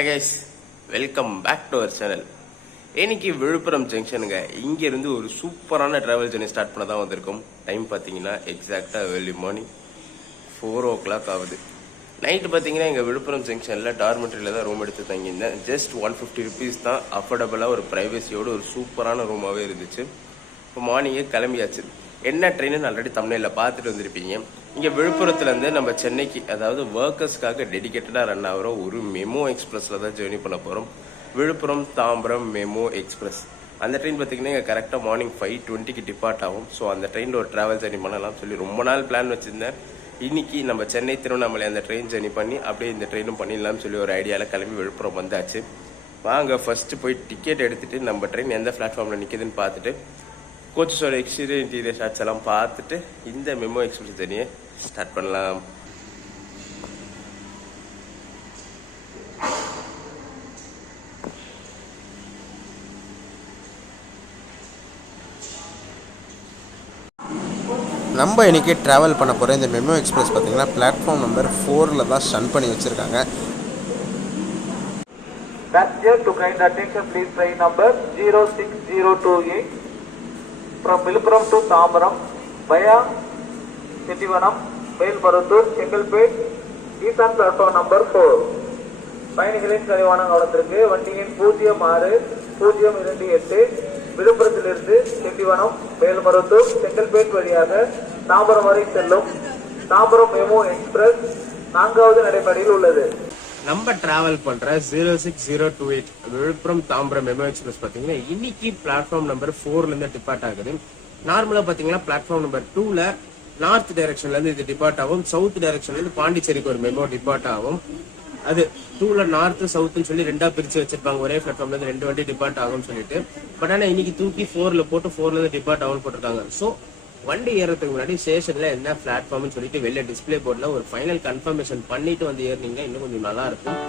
Hi guys, welcome back to our channel. இன்னைக்கு விழுப்புரம் ஜங்ஷனுங்க. இங்க இருந்து ஒரு சூப்பரான டிராவல் ஜர்னி ஸ்டார்ட் பண்ண தான் வந்திருக்கோம். டைம் பாத்தீங்கன்னா எக்ஸாக்ட்டா early morning 4 o'clock ஆகுது. நைட் பாத்தீங்கன்னா எங்க விழுப்புரம் ஜங்ஷன்ல டார்மெட்ரியில தான் ரூம் எடுத்து தங்கியிருந்தேன். ஜஸ்ட் 150 rupees தான் அஃபோர்டபுளா ஒரு பிரைவசியோட ஒரு சூப்பரான ரூமாவே இருந்துச்சு. இப்போ மார்னிங்கே கிளம்பியாச்சு. என்ன ட்ரெயின்னு ஆல்ரெடி தமிழ்ல பார்த்துட்டு வந்திருப்பீங்க. இங்க விழுப்புரத்துல இருந்து நம்ம சென்னைக்கு அதாவது ஒர்க்கர்ஸ்க்காக டெடிகேட்டடா ரன் ஆகிற ஒரு மெமோ எக்ஸ்பிரஸ்ல தான் ஜேர்னி பண்ண போறோம். Villupuram Tambaram memo express. அந்த ட்ரெயின் பார்த்தீங்கன்னா இங்கே கரெக்டாக மார்னிங் 5:20க்கு டிபார்ட் ஆகும். ஸோ அந்த ட்ரெயினில் ஒரு ட்ராவல் ஜர்னி பண்ணலாம் சொல்லி ரொம்ப நாள் பிளான் வச்சுருந்தேன். இன்னைக்கு நம்ம சென்னை திருவண்ணாமலை அந்த ட்ரெயின் ஜர்னி பண்ணி அப்படியே இந்த ட்ரெயினும் பண்ணிடலாம்னு சொல்லி ஒரு ஐடியாவில் கிளம்பி விழுப்புரம் வந்தாச்சு. வாங்க ஃபர்ஸ்ட் போய் டிக்கெட் எடுத்துட்டு நம்ம ட்ரெயின் எந்த பிளாட்ஃபார்மில் நிற்குதுன்னு பார்த்துட்டு கோச்சஸோட எக்ஸ்டீரியர் இன்டீரியர் ஷாட்ஸ் எல்லாம் பார்த்துட்டு இந்த மெமோ எக்ஸ்பிரஸ் ஜர்னியை ஸ்டார்ட் பண்ணலாம். நம்ம இன்றைக்கி ட்ராவல் பண்ண போகிற இந்த மெமோ எக்ஸ்பிரஸ் பார்த்திங்கன்னா பிளாட்ஃபார்ம் நம்பர் 4ல் தான் ஸ்டன் பண்ணி வச்சுருக்காங்க. To kind attention, please train number 06028 from Viluppuram to Tambaram via Settivanam, Melparuttur, Chengalpet, is on platform number 4. பயணிகளின் கனிவான கவனத்திற்கு வண்டி எண் 06028 விழுப்புரத்திலிருந்து செட்டிவனம், மேல்மருத்தூர், செங்கல்பேட் வழியாக தாம்பரம் வரை செல்லும் தாம்பரம் மெமோ எக்ஸ்பிரஸ் 4வது நடைமேடையில் உள்ளது. நம்ம டிராவல் பண்ற 06028 விழுப்புரம் தாம்பரம் மெமோ எக்ஸ்பிரஸ் பாத்தீங்கன்னா இன்னைக்கு பிளாட்ஃபார்ம் நம்பர் 4ல இருந்து டிபார்ட் ஆகுது. நார்மலா பாத்தீங்கன்னா பிளாட்ஃபார்ம் நம்பர் 2ல நார்த் டைரக்ஷன்ல இருந்து இது டிபார்ட் ஆகும். சவுத் டைரக்ஷன்ல இருந்து பாண்டிச்சேரிக்கு ஒரு மெமோ டிபார்ட் ஆகும். அது 2ல நார்த் சவுத்னு சொல்லி ரெண்டா பிரிச்சு வச்சிருப்பாங்க. ஒரே பிளாட்ஃபார்ம்ல இருந்து 2 வண்டி டிபார்ட் ஆகும்னு சொல்லிட்டு. பட் ஆனா இன்னைக்கு தூக்கி 4ல போட்டு 4ல இருந்து டிபார்ட் ஆகும் போட்டிருக்காங்க. ஸோ வண்டி ஏறதுக்கு முன்னாடி ஸ்டேஷன்ல என்ன பிளாட்ஃபார்ம்னு சொல்லிட்டு வெளில டிஸ்பிளே போர்ட்ல ஒரு ஃபைனல் கன்ஃபர்மேஷன் பண்ணிட்டு வந்து ஏறினீங்கன்னா இன்னும் கொஞ்சம் நல்லா இருக்கும்.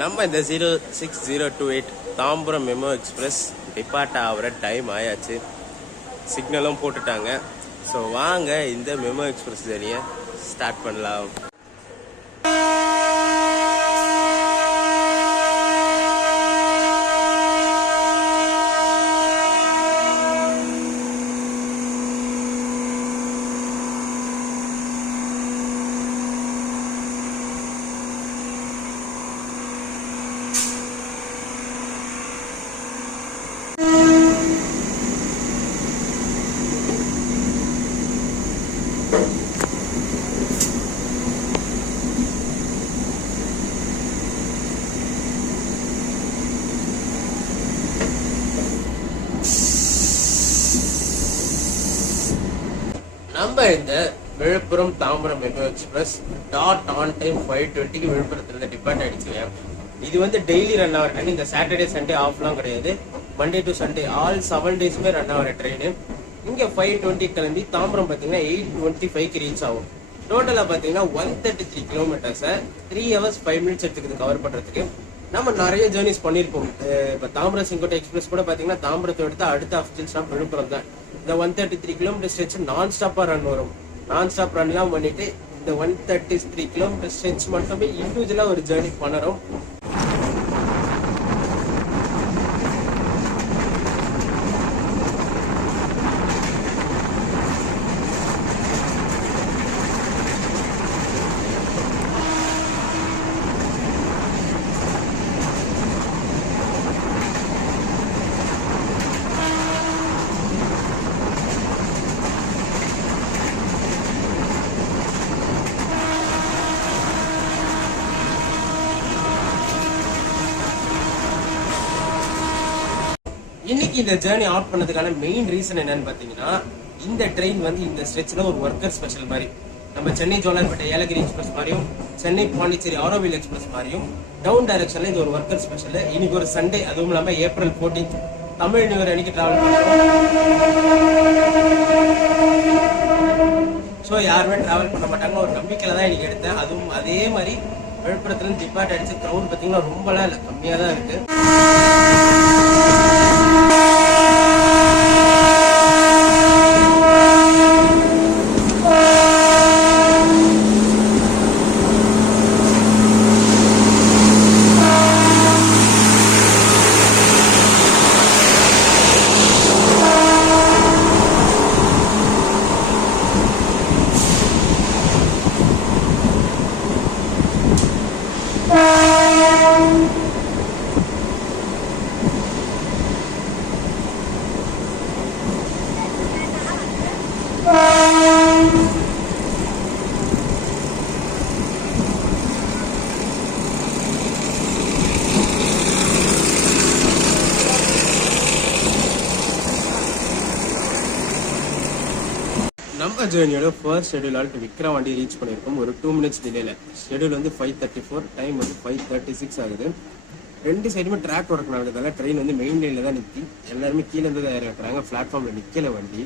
நம்ம இந்த 06028 தாம்பரம் மெமோ எக்ஸ்பிரஸ் டிபார்ட் ஆகிற டைம் ஆயாச்சு. சிக்னலும் போட்டுட்டாங்க. ஸோ வாங்க இந்த மெமோ எக்ஸ்பிரஸ் ஜர்னியை ஸ்டார்ட் பண்ணலாம். நம்ம இந்த Viluppuram Tambaram memo express dot on time 5:20க்கு விழுப்புரத்துல டிபார்ட் ஆயிடுச்சு. இது வந்து டெய்லி ரன் ஆகிற ட்ரெயின். இந்த சாட்டர்டே சண்டே ஆஃப்லாம் கிடையாது. மண்டே டு சண்டே ஆல் 7 டேஸுமே ரன் ஆகிற ட்ரெயின். இங்க 5:20 கிளம்பி தாம்பரம் பாத்தீங்கன்னா 8:25க்கு ரீச் ஆகும். டோட்டலா பாத்தீங்கன்னா 133 கிலோமீட்டர்ஸை 3 hours 5 minutes எடுத்துக்குது கவர் பண்றதுக்கு. நம்ம நிறைய ஜேர்னிஸ் பண்ணிருப்போம். இப்ப தாம்பரம் செங்கோட்டை எக்ஸ்பிரஸ் கூட பாத்தீங்கன்னா தாம்பரத்தை எடுத்து அடுத்த அஃபிஷியல் ஸ்டாப் விழுப்புரம் தான். இந்த 133 கிலோமீட்டர் ஸ்ட்ரெச் நான் ஸ்டாப்பா ரன் வரும். நான் ஸ்டாப் ரன் எல்லாம் பண்ணிட்டு இந்த 133 கிலோமீட்டர் ஸ்ட்ரெச் மட்டுமே இண்டிவிஜுவலா ஒரு ஜேர்னி பண்ணறோம். இன்னைக்கு இந்த ஜேர்னி ஆட் பண்ணதுக்கான மெயின் ரீசன் என்னன்னு பாத்தீங்கன்னா இந்த ட்ரெயின் வந்து இந்த ஸ்ட்ரெச்ல ஒரு ஒர்க்கர் ஸ்பெஷல் மாதிரி நம்ம சென்னை ஜோலார்பேட்டை ஏலகிரி எக்ஸ்பிரஸ் மாதிரியும் சென்னை பாண்டிச்சேரி ஆரோவில் எக்ஸ்பிரஸ் மாதிரியும் டவுன் டைரக்ஷன்ல இது ஒரு ஒர்க்கர் ஸ்பெஷல். இன்னைக்கு ஒரு சண்டே, அதுவும் இல்லாம April 14th Tamil new year அன்னைக்கு டிராவல் பண்றோம். ஸோ யாருமே ட்ராவல் பண்ண மாட்டாங்க ஒரு நம்பிக்கையில் தான் எனக்கு எடுத்தேன். அதுவும் அதே மாதிரி விழுப்புரத்துலேருந்து டிபார்ட் ஆகிடுச்சு. க்ரௌட் பார்த்தீங்கன்னா ரொம்பலாம் இல்லை, கம்மியாக தான் இருக்குது. நம்ம ஜேர்னியோட first schedule halt Vikravandi reach பண்ணியிருக்கோம் ஒரு 2 minutes டிலேல. ஷெடியூல் வந்து 5:34, டைம் வந்து 5:36 ஆகுது. ரெண்டு சைடுமே ட்ராக் ஒர்க் நடக்கிறதால ட்ரெயின் வந்து மெயின் லைனில் தான் நிற்கி எல்லாருமே கீழே இருந்து தான் இறக்குறாங்க. பிளாட்ஃபார்மில் நிற்கல வண்டி.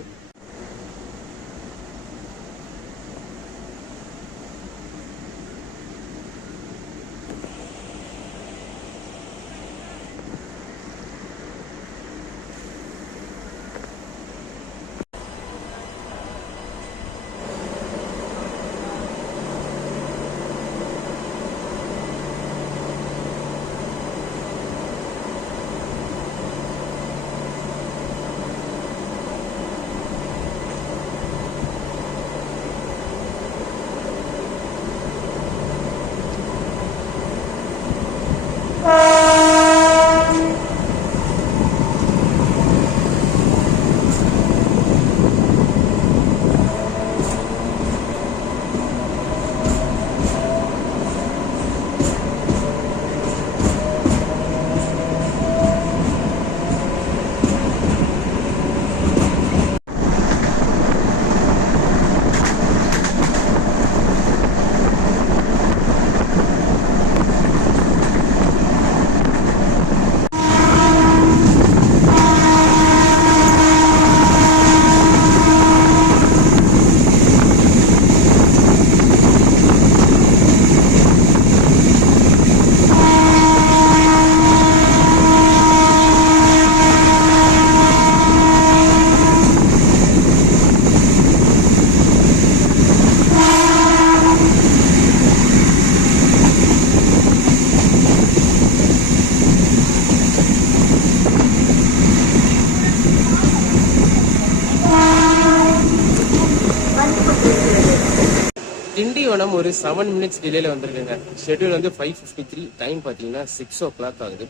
திண்டிவனம் ஒரு 7 minutes டிலேல வந்திருக்குங்க. ஷெட்யூல் வந்து 5:53, டைம் பார்த்தீங்கன்னா 6 o'clock ஆகுது.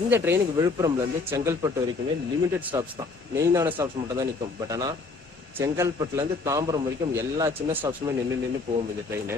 இந்த ட்ரெயினுக்கு விழுப்புரம்ல இருந்து செங்கல்பட்டு வரைக்குமே லிமிடெட் ஸ்டாப்ஸ் தான், மெயினான ஸ்டாப்ஸ் மட்டும் தான் நிற்கும். பட் ஆனால் செங்கல்பட்டுல இருந்து தாம்பரம் வரைக்கும் எல்லா சின்ன ஸ்டாப்ஸுமே நின்று போகும் இந்த ட்ரெயின்.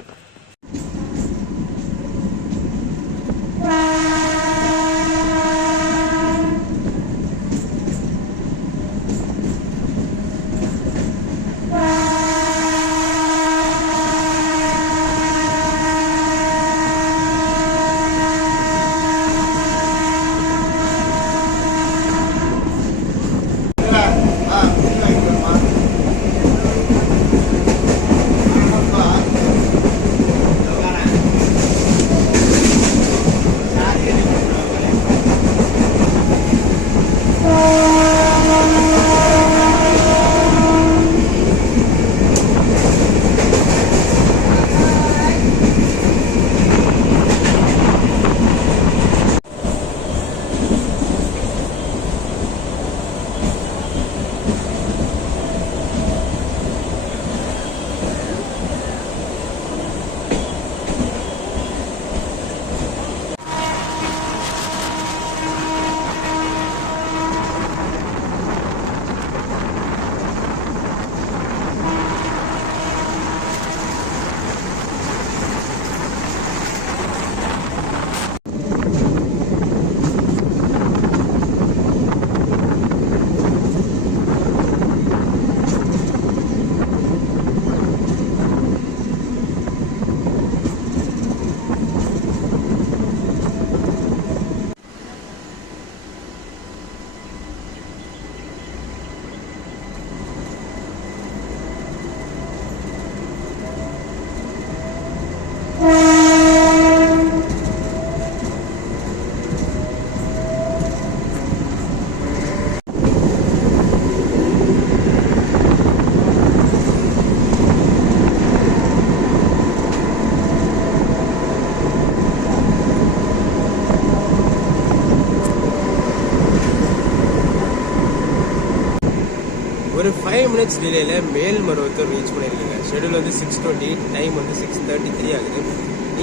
5 minutes டிலேல மேல்மருவத்தூர் ரீச் பண்ணியிருக்கீங்க. ஷெடியூல் வந்து 6:20, டைம் வந்து 6:33 ஆகுது.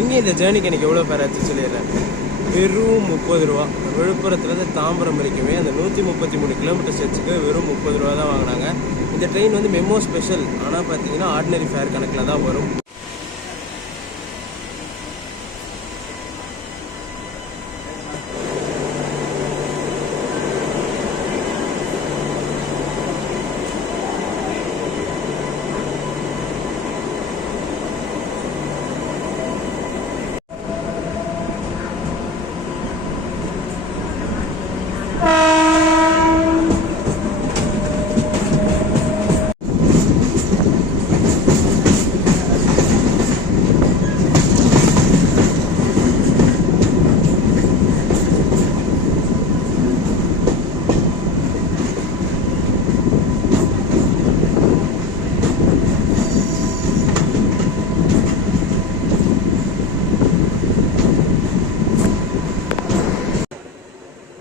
இங்கே இந்த ஜேர்னிக்கு எனக்கு எவ்வளோ பேர் ஆச்சு சொல்லிடுறேன். வெறும் 30 ரூபா. விழுப்புரத்துலேருந்து தாம்பரம் வரைக்குமே அந்த 133 கிலோமீட்டர் ஸ்ட்ரெச்சுக்கு வெறும் 30 ரூபா தான் வாங்கினாங்க. இந்த ட்ரெயின் வந்து மெமோ ஸ்பெஷல், ஆனால் பார்த்தீங்கன்னா ஆர்டினரி ஃபேர் கணக்கில் தான் வரும்.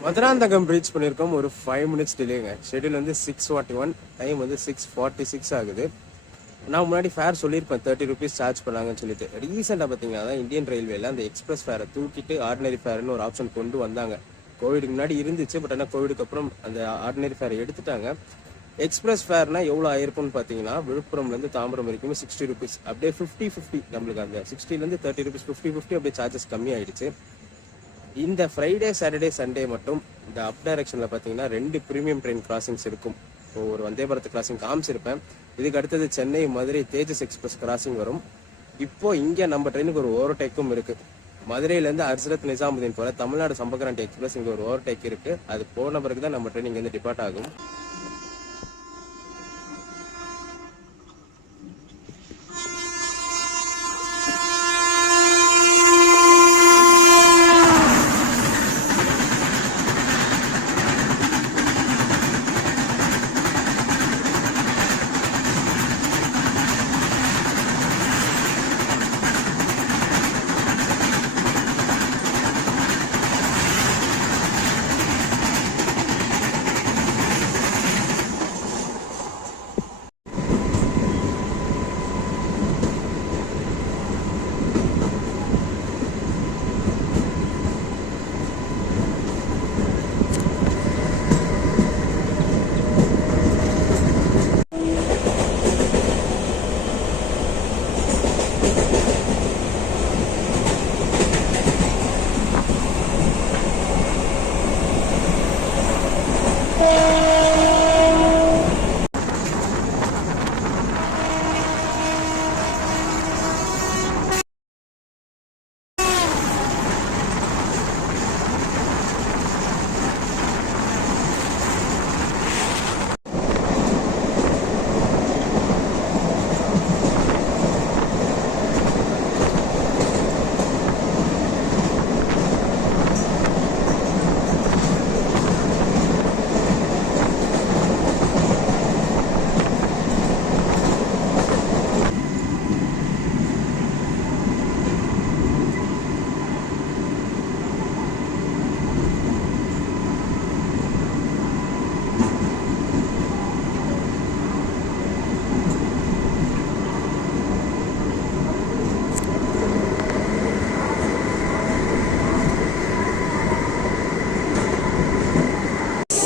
மதுராந்தகம் ரீச் பண்ணியிருக்கோம் ஒரு 5 minutes டிலேங்க. ஷெடியூல் வந்து 6:41, டைம் வந்து 6:46 ஆகுது. நான் முன்னாடி ஃபேர் சொல்லியிருப்பேன் 30 rupees சார்ஜ் பண்ணாங்கன்னு சொல்லிட்டு. ரீசெண்டாக பார்த்தீங்கன்னா தான் இந்தியன் ரயில்வேல அந்த எக்ஸ்பிரஸ் ஃபேரை தூக்கிட்டு ஆர்டினரி ஃபேர்னு ஒரு ஆப்ஷன் கொண்டு வந்தாங்க. கோவிடுக்கு முன்னாடி இருந்துச்சு, பட் ஆனால் கோவிடுக்கு அப்புறம் அந்த ஆர்டினரி ஃபேரை எடுத்துட்டாங்க. எக்ஸ்பிரஸ் ஃபேர்னா எவ்வளோ ஆயிருக்கும்னு பார்த்தீங்கன்னா விழுப்புரம்லேருந்து தாம்பரம் வரைக்கும் 60 rupees, அப்படியே 50-50 நம்மளுக்கு அந்த 60லேருந்து 30 rupees 50-50 அப்படியே சார்ஜஸ் கம்மி ஆயிடுச்சு. இந்த ஃப்ரைடே சாட்டர்டே சண்டே மட்டும் இந்த அப் டைரக்ஷனில் பார்த்தீங்கன்னா 2 ப்ரீமியம் ட்ரெயின் கிராசிங்ஸ் இருக்கும். ஸோ ஒரு வந்தே பாரத் கிராசிங் காமிச்சிருப்பேன். இதுக்கு அடுத்தது சென்னை மதுரை தேஜஸ் எக்ஸ்பிரஸ் கிராசிங் வரும். இப்போ இங்கே நம்ம ட்ரெயினுக்கு ஒரு ஓவர்டேக்கும் இருக்கு. மதுரையிலேருந்து ஹஸ்ரத் நிசாமுதீன் போல தமிழ்நாடு சம்பக்ராந்தி எக்ஸ்பிரஸ் இங்கே ஒரு ஓவர்டேக் இருக்கு. அது போன பிறகு தான் நம்ம ட்ரெயின் இங்கேருந்து டிபார்ட் ஆகும்.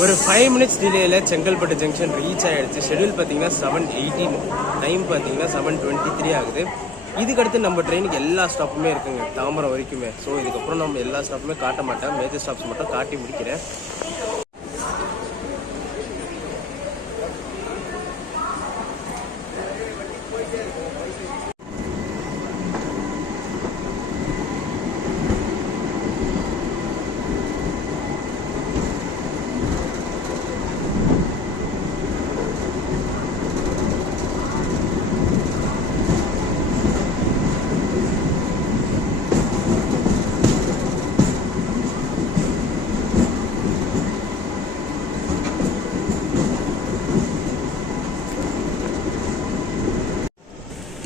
ஒரு 5 minutes டிலேல செங்கல்பட்டு ஜங்ஷன் ரீச் ஆயிடுச்சு. ஷெடியூல் பார்த்தீங்கன்னா 7:18, டைம் பார்த்தீங்கன்னா 7:23 ஆகுது. இதுக்கடுத்து நம்ம ட்ரெயினுக்கு எல்லா ஸ்டாப்புமே இருக்குங்க தாம்பரம் வரைக்குமே. ஸோ இதுக்கப்புறம் நம்ம எல்லா ஸ்டாப்புமே காட்ட மாட்டேன், மேஜர் ஸ்டாப்ஸ் மட்டும் காட்டி முடிக்கிறேன்.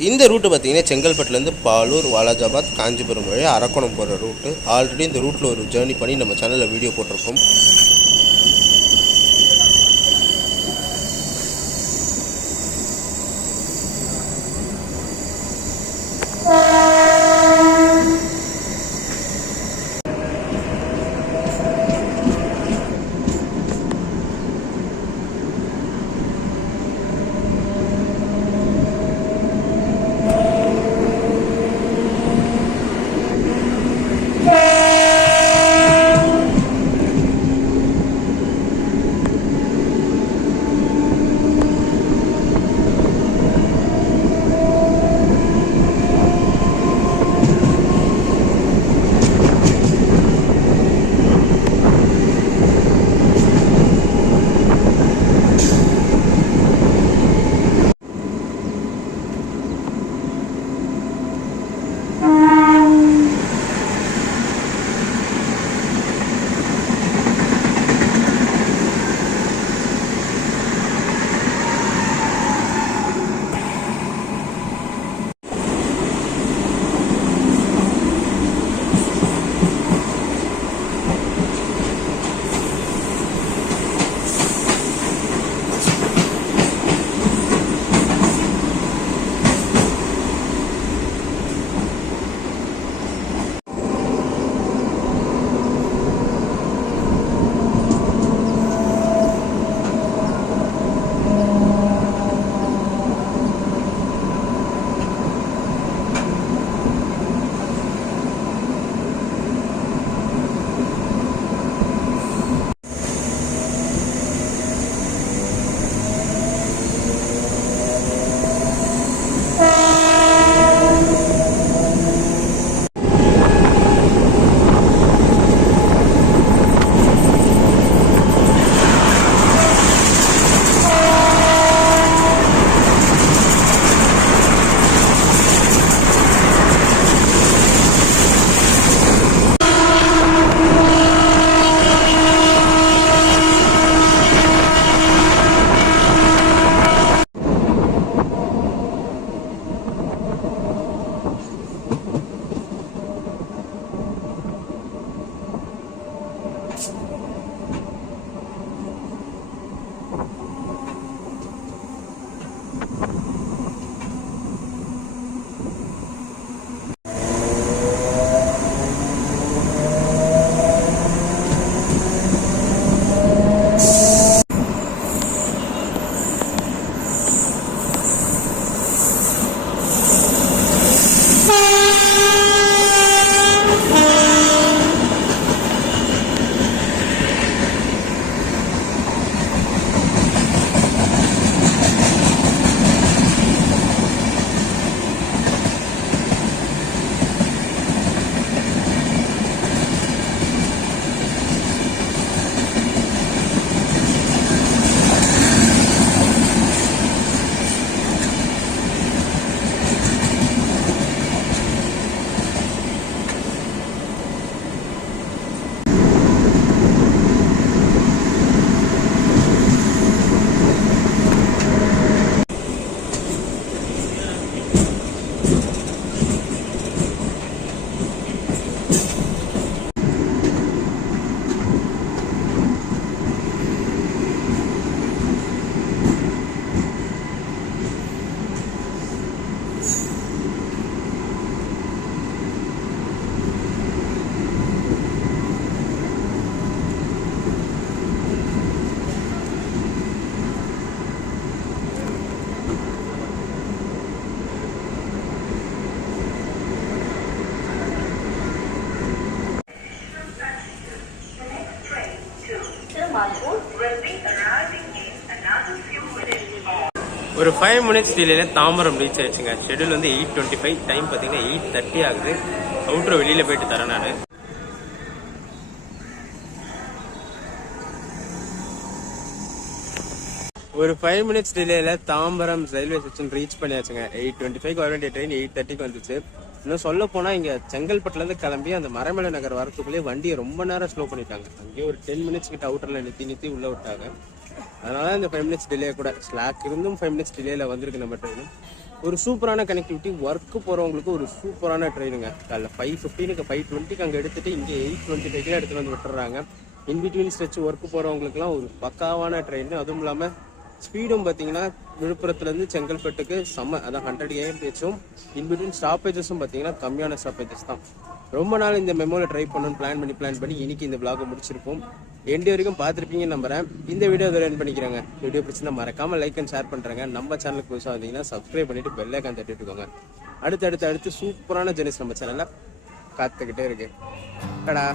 இந்த ரூட்டு பார்த்தீங்கன்னா செங்கல்பட்டுலேருந்து பாலூர், வாலாஜாபாத், காஞ்சிபுரம் வழி அரக்கோணம் போகிற ரூட்டு. ஆல்ரெடி இந்த ரூட்டில் ஒரு ஜேர்னி பண்ணி நம்ம சேனலில் வீடியோ போட்டிருக்கோம். passport will be arriving in another few minutes. ஒரு 5 மினிட்ஸ் டிலேல தாம்பரம் ரீச் ஆயிடுச்சுங்க. ஷெட்யூல் வந்து 8:25, டைம் பார்த்தீங்கன்னா 8:30 ஆகுது. அவுட்டர் வெளியில போயிட்டு தரேன் நான். ஒரு 5 மினிட்ஸ் டிலேல தாம்பரம் ரயில்வே ஸ்டேஷன் ரீச் பண்ணியாச்சுங்க. 8:25 வர வேண்டிய ட்ரெயின் 8:30 வந்துச்சு. இன்னும் சொல்ல போனா இங்க செங்கல்பட்டுல இருந்து கிளம்பி அந்த மரமலை நகர் வரத்துக்குள்ளேயே வண்டியை ரொம்ப நேரம் ஸ்லோ பண்ணிட்டாங்க. அங்கேயே ஒரு 10 மினிட்ஸ் கிட்ட அவுட்டர்ல நிறுத்தி உள்ள விட்டாங்க. அதனால இந்த 5 மினிட்ஸ் டிலே கூட ஸ்லாக் இருந்தும் 5 மினிட்ஸ் டிலேல வந்திருக்கு நம்ம ட்ரெயின். ஒரு சூப்பரான கனெக்டிவிட்டி, ஒர்க்கு போறவங்களுக்கு ஒரு சூப்பரான ட்ரெயினுங்க. காலைல 5:15க்கு 5:20க்கு அங்கே எடுத்துட்டு இங்கே 8:25 எடுத்துட்டு வந்து விட்டுறாங்க. இன்பிட்வீன் ஸ்ட்ரெச் ஒர்க்கு போறவங்களுக்குலாம் ஒரு பக்காவான ட்ரெயின். அதுவும் இல்லாம ஸ்பீடும் பார்த்தீங்கன்னா விழுப்புரத்துலேருந்து செங்கல்பட்டுக்கு அதான் 100 km/h. இன்பிட்வீன் ஸ்டாப்பேஜஸும் பார்த்தீங்கன்னா கம்மியான ஸ்டாப்பேஜஸ் தான். ரொம்ப நாள் இந்த மெமோவில் ட்ரை பண்ணணும்னு பிளான் பண்ணி இன்னைக்கு இந்த vlog முடிச்சிருக்கோம். எண்டு வரைக்கும் பார்த்துருப்பீங்கன்னு நம்புறேன். இந்த வீடியோ இதில் என் பண்ணிக்கிறேங்க. வீடியோ பிடிச்சிருந்தா மறக்காம லைக் அண்ட் ஷேர் பண்ணுறேங்க. நம்ம சேனலுக்கு புதுசாக வந்தீங்கன்னா சப்ஸ்கிரைப் பண்ணிட்டு பெல் ஐக்கான் தட்டிட்டுக்கோங்க. அடுத்து சூப்பரான ஜெர்னிஸ் நம்ம சேனலில் காத்துக்கிட்டே இருக்கு. டடா.